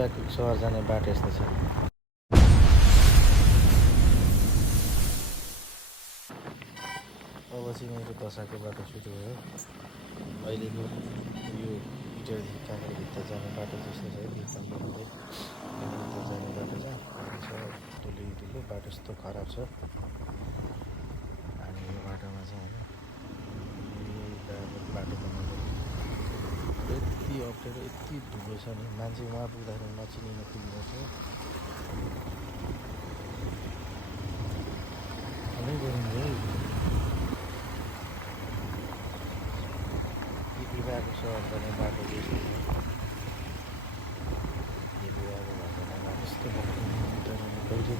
बिरुवाको सहर जाने बाटो यस्तो छ। अब चाहिँ मेरो दशाको बाटो सुरु भयो। अहिलेको यो इटरदेखि काँक्रा भित्ता जाने बाटो जस्तो छ है, भित्तामा हुँदै काँक्रा भित्ता जाने बाटो छ। सब धुलो बाटो यस्तो खराब छ। अनि यो बाटोमा चाहिँ होइन यही बाटो बनाउँदा यति अप्ठ्यारो यति धुलो छ नि, मान्छे वहाँ पुग्दाखेरि नचिनी नपुग्ने छ। अझै गरिन्छ है। बिरुवाको सहर जाने बाटो यस्तो छ। बिरुवाको घर जाने बाटो यस्तो बाटो तर कहिले